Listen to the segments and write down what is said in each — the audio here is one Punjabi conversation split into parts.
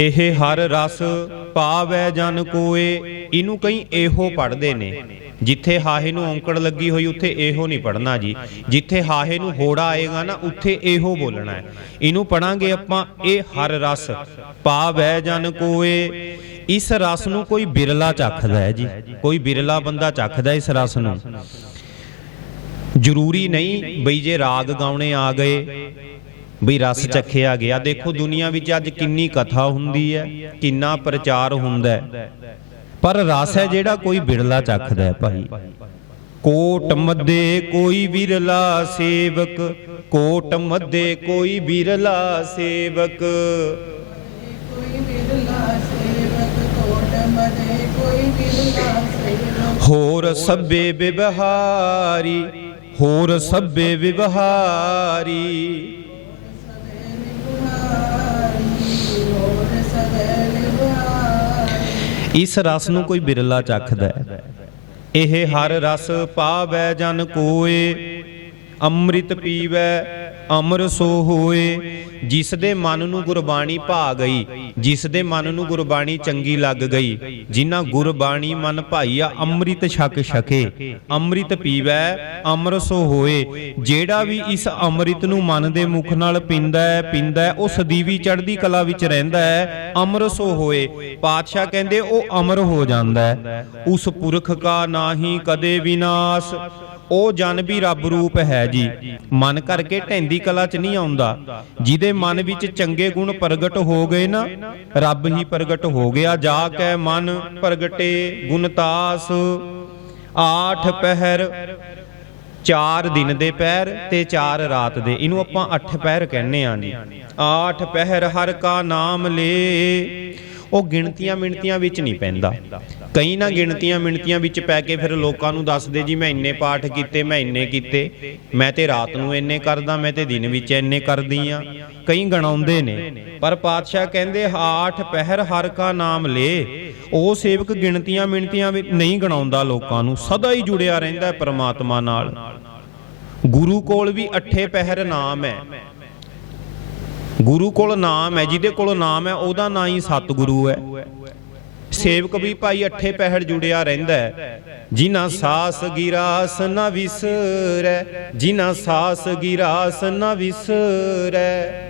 ਇਹ ਹਰ ਰਸ ਪਾਵੈ ਜਨ ਕੋਏ, ਇਹਨੂੰ ਕਈ ਇਹੋ ਪੜਦੇ ਨੇ। ਜਿੱਥੇ ਹਾਹੇ ਨੂੰ ਔਂਕੜ ਲੱਗੀ ਹੋਈ, ਉੱਥੇ ਇਹੋ ਨਹੀਂ ਪੜਨਾ ਜੀ। ਜਿੱਥੇ ਹਾਹੇ ਨੂੰ ਹੋੜਾ ਆਏਗਾ ਨਾ, ਉੱਥੇ ਇਹੋ ਬੋਲਣਾ ਹੈ। ਇਹਨੂੰ ਪੜਾਂਗੇ ਆਪਾਂ ਇਹ ਹਰ ਰਸ ਪਾਵੈ ਜਨ ਕੋਏ। ਇਸ ਰਸ ਨੂੰ ਕੋਈ ਬਿਰਲਾ ਚੱਖਦਾ ਹੈ ਜੀ। ਕੋਈ ਬਿਰਲਾ ਬੰਦਾ ਚੱਖਦਾ ਇਸ ਰਸ ਨੂੰ। ਜ਼ਰੂਰੀ ਨਹੀਂ ਬਈ ਜੇ ਰਾਗ ਗਾਉਣੇ ਆ ਗਏ ਬਈ ਰਸ ਚੱਖਿਆ ਗਿਆ। ਦੇਖੋ, ਦੁਨੀਆ ਵਿੱਚ ਅੱਜ ਕਿੰਨੀ ਕਥਾ ਹੁੰਦੀ ਹੈ, ਕਿੰਨਾ ਪ੍ਰਚਾਰ ਹੁੰਦਾ ਹੈ। ਪਰ ਰਸ ਹੈ ਜਿਹੜਾ ਕੋਈ ਬਿਰਲਾ ਚੱਖਦਾ ਹੈ ਭਾਈ। ਕੋਟ ਮੱਦੇ ਕੋਈ ਬਿਰਲਾ ਸੇਵਕ, ਕੋਟ ਮੱਦੇ ਕੋਈ ਬਿਰਲਾ ਸੇਵਕ ਕੋਈ ਬਿਰਲਾ ਸੇਵਕ। ਹੋਰ ਸਭੇ ਵਿਵਹਾਰੀ, ਹੋਰ ਸਭੇ ਵਿਵਹਾਰੀ। ਇਸ ਰਸ ਨੂੰ ਕੋਈ ਬਿਰਲਾ ਚੱਖਦਾ ਹੈ। ਇਹ ਹਰ ਰਸ ਪਾਵੈ ਜਨ ਕੋਏ, ਅੰਮ੍ਰਿਤ ਪੀਵੈ ਅਮਰ ਸੋ ਹੋਏ ਜਿਸ ਦੇ ਮਨ ਨੂੰ ਗੁਰਬਾਣੀ ਭਾ ਗਈ ਜਿਸ ਦੇ ਮਨ ਨੂੰ ਗੁਰਬਾਣੀ ਚੰਗੀ ਲੱਗ ਗਈ, ਜਿਨ੍ਹਾਂ ਗੁਰਬਾਣੀ ਮਨ ਭਾਈਆ ਅੰਮ੍ਰਿਤ ਛਕ ਛਕੇ, ਅੰਮ੍ਰਿਤ ਪੀਵੈ, ਅਮਰ ਸੋ ਹੋਏ, ਜਿਹੜਾ ਵੀ ਇਸ ਅੰਮ੍ਰਿਤ ਨੂੰ ਮਨ ਦੇ ਮੁਖ ਨਾਲ ਪੀਂਦਾ ਹੈ ਪੀਂਦਾ ਹੈ ਉਹ ਸਦੀਵੀ ਚੜ੍ਹਦੀ ਕਲਾ ਵਿੱਚ ਰਹਿੰਦਾ ਹੈ, ਅਮਰ ਸੋ ਹੋਏ, ਪਾਤਸ਼ਾਹ ਕਹਿੰਦੇ ਉਹ ਅਮਰ ਹੋ ਜਾਂਦਾ ਹੈ, ਉਸ ਪੁਰਖ ਕਾ ਨਾਹੀ ਕਦੇ ਵਿਨਾਸ਼ ਉਹ ਜਨ ਵੀ ਰੱਬ ਰੂਪ ਹੈ ਜੀ। ਮਨ ਕਰਕੇ ਢੈਂਦੀ ਕਲਾ ਚ ਨਹੀਂ ਆਉਂਦਾ। ਜਿਹਦੇ ਮਨ ਵਿੱਚ ਚੰਗੇ ਗੁਣ ਪ੍ਰਗਟ ਹੋ ਗਏ ਨਾ, ਰੱਬ ਹੀ ਪ੍ਰਗਟ ਹੋ ਗਿਆ। ਜਾ ਕੈ ਮਨ ਪ੍ਰਗਟੇ ਗੁਣਤਾਸ ਆਠ ਪਹਿਰ, ਚਾਰ ਦਿਨ ਦੇ ਪਹਿਰ ਤੇ ਚਾਰ ਰਾਤ ਦੇ। ਇਹਨੂੰ ਆਪਾਂ ਅੱਠ ਪਹਿਰ ਕਹਿੰਨੇ ਆ ਜੀ। ਆਠ ਪਹਿਰ ਹਰ ਕਾ ਨਾਮ ਲੇ। ਉਹ ਗਿਣਤੀਆਂ ਮਿਣਤੀਆਂ ਵਿੱਚ ਨਹੀਂ ਪੈਂਦਾ। ਕਈ ਨਾ ਗਿਣਤੀਆਂ ਮਿਣਤੀਆਂ ਵਿੱਚ ਪੈ ਕੇ ਫਿਰ ਲੋਕਾਂ ਨੂੰ ਦੱਸਦੇ, ਜੀ ਮੈਂ ਇੰਨੇ ਪਾਠ ਕੀਤੇ, ਮੈਂ ਇੰਨੇ ਕੀਤੇ, ਮੈਂ ਤੇ ਰਾਤ ਨੂੰ ਇੰਨੇ ਕਰਦਾ, ਮੈਂ ਤੇ ਦਿਨ ਵਿੱਚ ਇੰਨੇ ਕਰਦੀ ਆ। ਕਈ ਗਣਾਉਂਦੇ ਨੇ, ਪਰ ਪਾਤਸ਼ਾਹ ਕਹਿੰਦੇ, ਆਠ ਪਹਿਰ ਹਰ ਕਾ ਨਾਮ ਲੇ। ਉਹ ਸੇਵਕ ਗਿਣਤੀਆਂ ਮਿਣਤੀਆਂ ਵਿੱਚ ਨਹੀਂ ਗਣਾਉਂਦਾ ਲੋਕਾਂ ਨੂੰ, ਸਦਾ ਹੀ ਜੁੜਿਆ ਰਹਿੰਦਾ ਹੈ ਪ੍ਰਮਾਤਮਾ ਨਾਲ। ਗੁਰੂ ਕੋਲ ਵੀ ਅੱਠੇ ਪਹਿਰ ਨਾਮ ਹੈ। ਗੁਰੂ ਕੋਲ ਨਾਮ ਹੈ, ਜਿਹਦੇ ਕੋਲ ਨਾਮ ਹੈ, ਉਹਦਾ ਨਾਂ ਹੀ ਸਤਿਗੁਰੂ ਹੈ। ਸੇਵਕ ਵੀ ਭਾਈ ਅੱਠੇ ਪਹਿਰ ਜੁੜਿਆ ਰਹਿੰਦਾ ਹੈ। ਜਿਨਾ ਸਾਸ ਗਿਰਾਸ ਨਾ ਵਿਸਰੈ ਜਿਨਾ ਸਾਸ ਗਿਰਾਸ ਨਾ ਵਿਸਰੈ।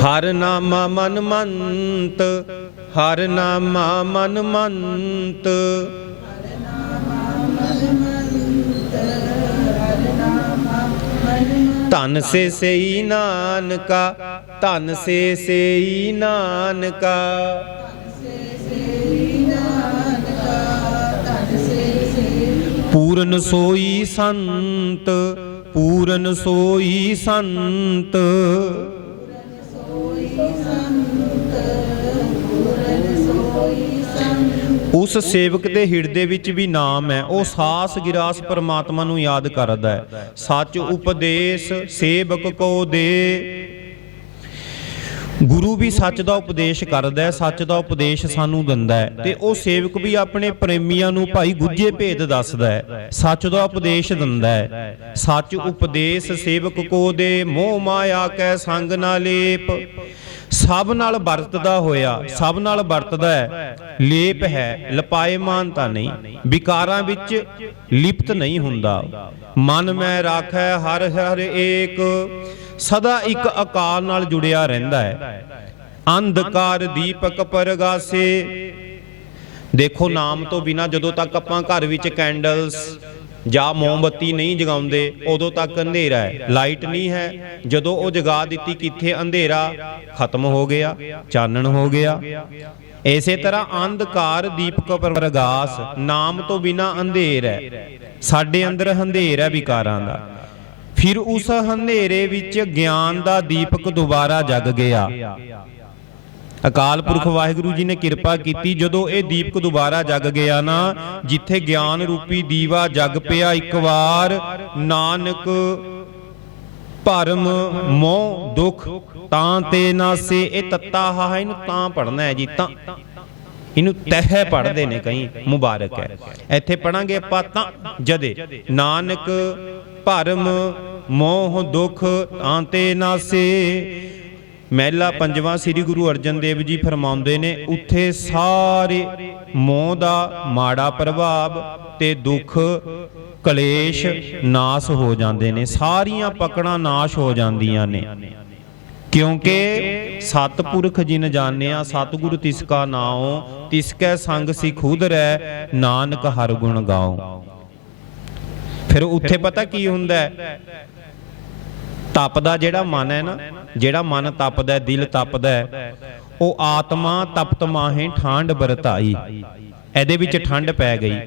ਹਰ ਨਾਮਾ ਮਨ ਮੰਤ ਹਰ ਨਾਮਾ ਮਨ ਮੰਤ ਧਨ ਸੇ ਸਈ ਨਾਨਕਾ ਧਨ ਸੇ ਸਈ ਨਾਨਕਾ। ਪੂਰਨ ਸੋਈ ਸੰਤ ਪੂਰਨ ਸੋਈ ਸੰਤ। ਉਸ ਸੇਵਕ ਦੇ ਹਿਰਦੇ ਵਿੱਚ ਵੀ ਨਾਮ ਹੈ। ਉਹ ਸਾਸ ਗਿਰਾਸ ਪਰਮਾਤਮਾ ਨੂੰ ਯਾਦ ਕਰਦਾ ਹੈ। ਸੱਚ ਉਪਦੇਸ਼ ਸੇਵਕ ਕੋ ਦੇ। ਗੁਰੂ ਵੀ ਸੱਚ ਦਾ ਉਪਦੇਸ਼ ਕਰਦਾ ਹੈ। ਸੱਚ ਦਾ ਉਪਦੇਸ਼ ਸਾਨੂੰ ਦਿੰਦਾ ਹੈ। ਤੇ ਉਹ ਸੇਵਕ ਵੀ ਆਪਣੇ ਪ੍ਰੇਮੀਆਂ ਨੂੰ ਭਾਈ ਗੁੱਝੇ ਭੇਦ ਦੱਸਦਾ ਹੈ। ਸੱਚ ਦਾ ਉਪਦੇਸ਼ ਦਿੰਦਾ ਹੈ। ਸੱਚ ਉਪਦੇਸ਼ ਸੇਵਕ ਕੋ ਦੇ। ਮੋਹ ਮਾਇਆ ਕੈ ਸੰਗ ਨਾ ਲੇਪ। ਸਭ ਨਾਲ ਵਰਤਦਾ ਹੋਇਆ, ਸਭ ਨਾਲ ਵਰਤਦਾ ਹੈ। ਲੇਪ ਹੈ ਲਪਾਏਮਾਨ ਤਾਂ ਨਹੀਂ। ਵਿਕਾਰਾਂ ਵਿੱਚ ਲਿਪਤ ਨਹੀਂ ਹੁੰਦਾ। ਮਨ ਮੈਂ ਰਾਖੈ, ਹਰ ਹਰ ਏਕ। ਸਦਾ ਇੱਕ ਅਕਾਲ ਨਾਲ ਜੁੜਿਆ ਰਹਿੰਦਾ ਹੈ। ਅੰਧਕਾਰ ਦੀਪਕ ਪਰਗਾਸੇ। ਦੇਖੋ ਨਾਮ ਤੋਂ ਬਿਨਾ ਜਦੋਂ ਤੱਕ ਆਪਾਂ ਘਰ ਵਿੱਚ ਕੈਂਡਲਸ ਜਾਂ ਮੋਮਬੱਤੀ ਨਹੀਂ ਜਗਾਉਂਦੇ, ਉਦੋਂ ਤੱਕ ਅੰਧੇਰਾ ਹੈ। ਲਾਈਟ ਨਹੀਂ ਹੈ। ਜਦੋਂ ਉਹ ਜਗਾ ਦਿੱਤੀ, ਕਿੱਥੇ ਅੰਧੇਰਾ? ਖਤਮ ਹੋ ਗਿਆ, ਚਾਨਣ ਹੋ ਗਿਆ। ਇਸੇ ਤਰ੍ਹਾਂ ਅੰਧਕਾਰ ਦੀਪਕ ਪ੍ਰਗਾਸ ਨਾਮ ਤੋਂ ਬਿਨਾ ਅੰਧੇਰ ਹੈ। ਸਾਡੇ ਅੰਦਰ ਅੰਧੇਰ ਹੈ ਵਿਕਾਰਾਂ ਦਾ। ਫਿਰ ਉਸ ਹਨੇਰੇ ਵਿੱਚ ਗਿਆਨ ਦਾ ਦੀਪਕ ਦੁਬਾਰਾ ਜਗ ਗਿਆ। ਅਕਾਲ ਪੁਰਖ ਵਾਹਿਗੁਰੂ ਜੀ ਨੇ ਕਿਰਪਾ ਕੀਤੀ ਜਦੋਂ ਇਹ ਦੀਪਕ ਦੁਬਾਰਾ ਜਗ ਗਿਆ ਨਾ, ਜਿੱਥੇ ਗਿਆਨ ਰੂਪੀ ਦੀਵਾ ਜਗ ਪਿਆ ਇੱਕ ਵਾਰ, ਨਾਨਕ ਭਰਮ ਮੋਹ ਦੁਖ ਤਾਂ ਤੇ ਨਾਸੇ ਇਹ ਤੱਤਾ ਹਾ ਇਹਨੂੰ ਤਾਂ ਪੜਨਾ ਹੈ ਜੀ, ਤਾਂ। ਇਹਨੂੰ ਤਹਿ ਪੜਦੇ ਨੇ ਕਈ, ਮੁਬਾਰਕ ਹੈ। ਇੱਥੇ ਪੜਾਂਗੇ ਆਪਾਂ ਤਾਂ ਜਦੇ, ਨਾਨਕ ਭਰਮ ਮੋਹ ਦੁੱਖ ਦੁਖ ਆਂਤੇ ਨਾਸੇ ਮਹਿਲਾ ਪੰਜਵਾਂ ਸ੍ਰੀ ਗੁਰੂ ਅਰਜਨ ਦੇਵ ਜੀ ਫਰਮਾਉਂਦੇ ਨੇ, ਉੱਥੇ ਸਾਰੇ ਮੋਹ ਦਾ ਮਾੜਾ ਪ੍ਰਭਾਵ ਤੇ ਦੁੱਖ, ਕਲੇਸ਼ ਨਾਸ ਹੋ ਜਾਂਦੇ ਨੇ, ਸਾਰੀਆਂ ਪਕੜਾਂ ਨਾਸ਼ ਹੋ ਜਾਂਦੀਆਂ ਨੇ। ਕਿਉਂਕਿ ਸਤਪੁਰਖ ਜਿਨ ਜਾਣਿਆ, ਸਤਿਗੁਰ ਤਿਸ ਕਾ ਨਾਉ, ਤਿਸ ਕੈ ਸੰਗ ਸੀ ਖੁਦ ਰਹਿ ਨਾਨਕ ਹਰ ਗੁਣ ਗਾਉ। ਫਿਰ ਉੱਥੇ ਪਤਾ ਕੀ ਹੁੰਦਾ ਤਪ ਦਾ ਜਿਹੜਾ ਮਨ ਹੈ ਨਾ ਜਿਹੜਾ ਮਨ ਤਪਦਾ, ਦਿਲ ਤਪਦਾ, ਉਹ ਆਤਮਾ ਤਪਤ ਮਾਹੇ ਠਾਂਡ ਵਰਤਾਈ। ਇਹਦੇ ਵਿੱਚ ਠੰਡ ਪੈ ਗਈ।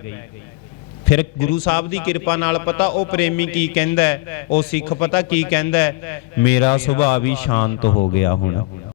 ਫਿਰ ਗੁਰੂ ਸਾਹਿਬ ਦੀ ਕਿਰਪਾ ਨਾਲ ਪਤਾ ਉਹ ਪ੍ਰੇਮੀ ਕੀ ਕਹਿੰਦਾ, ਉਹ ਸਿੱਖ ਪਤਾ ਕੀ ਕਹਿੰਦਾ, ਮੇਰਾ ਸੁਭਾਅ ਵੀ ਸ਼ਾਂਤ ਹੋ ਗਿਆ ਹੁਣ।